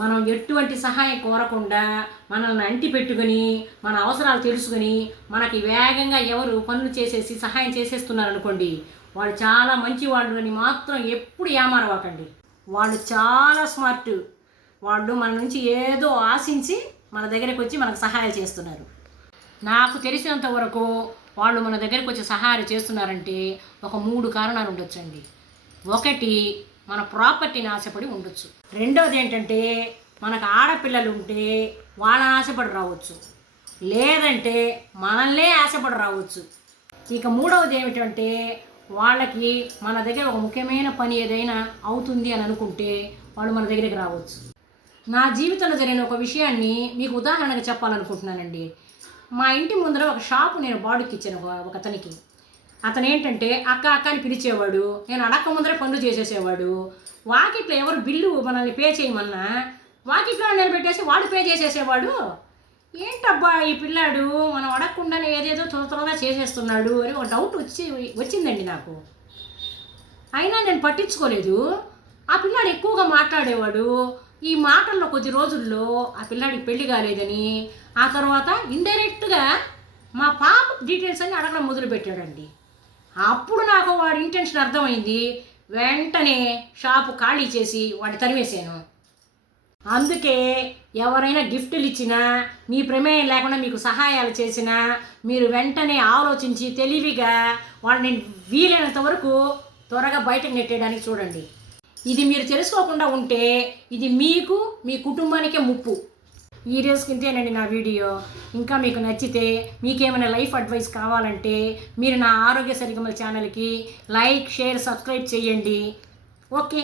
మనం ఎటువంటి సహాయం కోరకుండా మనల్ని అంటి పెట్టుకుని మన అవసరాలు తెలుసుకుని మనకి వేగంగా ఎవరు పనులు చేసేసి సహాయం చేసేస్తున్నారు అనుకోండి, వాళ్ళు చాలా మంచి వాళ్ళు అని మాత్రం ఎప్పుడు ఏమారవాకండి. వాళ్ళు చాలా స్మార్ట్. వాళ్ళు మన నుంచి ఏదో ఆశించి మన దగ్గరికి వచ్చి మనకు సహాయం చేస్తున్నారు. నాకు తెలిసినంత వరకు వాళ్ళు మన దగ్గరికి వచ్చి సహాయం చేస్తున్నారంటే ఒక 3 కారణాలు ఉండొచ్చండి. ఒకటి, మన ప్రాపర్టీని ఆశపడి ఉండొచ్చు. రెండోది ఏంటంటే, మనకు ఆడపిల్లలు ఉంటే వాళ్ళని ఆశపడి రావచ్చు, లేదంటే మనల్నే ఆశపడి రావచ్చు. ఇక మూడవది ఏమిటంటే, వాళ్ళకి మన దగ్గర ఒక ముఖ్యమైన పని ఏదైనా అవుతుంది అని అనుకుంటే వాళ్ళు మన దగ్గరికి రావచ్చు. నా జీవితంలో జరిగిన ఒక విషయాన్ని మీకు ఉదాహరణగా చెప్పాలనుకుంటున్నానండి. మా ఇంటి ముందర ఒక షాపు నేను బాడుకి ఇచ్చాను ఒక అతనికి. అతను ఏంటంటే అక్క అక్క అని పిలిచేవాడు. నేను అడక్క ముందరే పనులు చేసేసేవాడు. వాకిట్లో ఎవరు బిల్లు మనల్ని పే చేయమన్నా వాకిట్లో నిలబెట్టేసి వాడు పే చేసేసేవాడు. ఏంటబ్బా ఈ పిల్లాడు మనం అడగకుండానే ఏదేదో త్వరగా చేసేస్తున్నాడు అని ఒక డౌట్ వచ్చిందండి నాకు. అయినా నేను పట్టించుకోలేదు. ఆ పిల్లాడు ఎక్కువగా మాట్లాడేవాడు. ఈ మాటల్లో కొద్ది రోజుల్లో ఆ పిల్లాడికి పెళ్లి కాలేదని, ఆ తర్వాత ఇండైరెక్ట్గా మా పాప డీటెయిల్స్ అన్నీ అడగడం మొదలుపెట్టాడండి. అప్పుడు నాకు వాడి ఇంటెన్షన్ అర్థమైంది. వెంటనే షాపు ఖాళీ చేసి వాడిని తరివేశాను. అందుకే ఎవరైనా గిఫ్టులు ఇచ్చినా, మీ ప్రమేయం లేకుండా మీకు సహాయాలు చేసినా మీరు వెంటనే ఆలోచించి తెలివిగా వాళ్ళని వీలైనంత వరకు త్వరగా బయటకు నెట్టేయడానికి చూడండి. ఇది మీరు తెలుసుకోకుండా ఉంటే ఇది మీకు, మీ కుటుంబానికే ముప్పు. ఈ రోజుకి ఇంతేనండి నా వీడియో. ఇంకా మీకు నచ్చితే, మీకేమైనా లైఫ్ అడ్వైస్ కావాలంటే మీరు నా ఆరోగ్య సరిగమల ఛానల్కి లైక్, షేర్, సబ్స్క్రైబ్ చేయండి. ఓకే.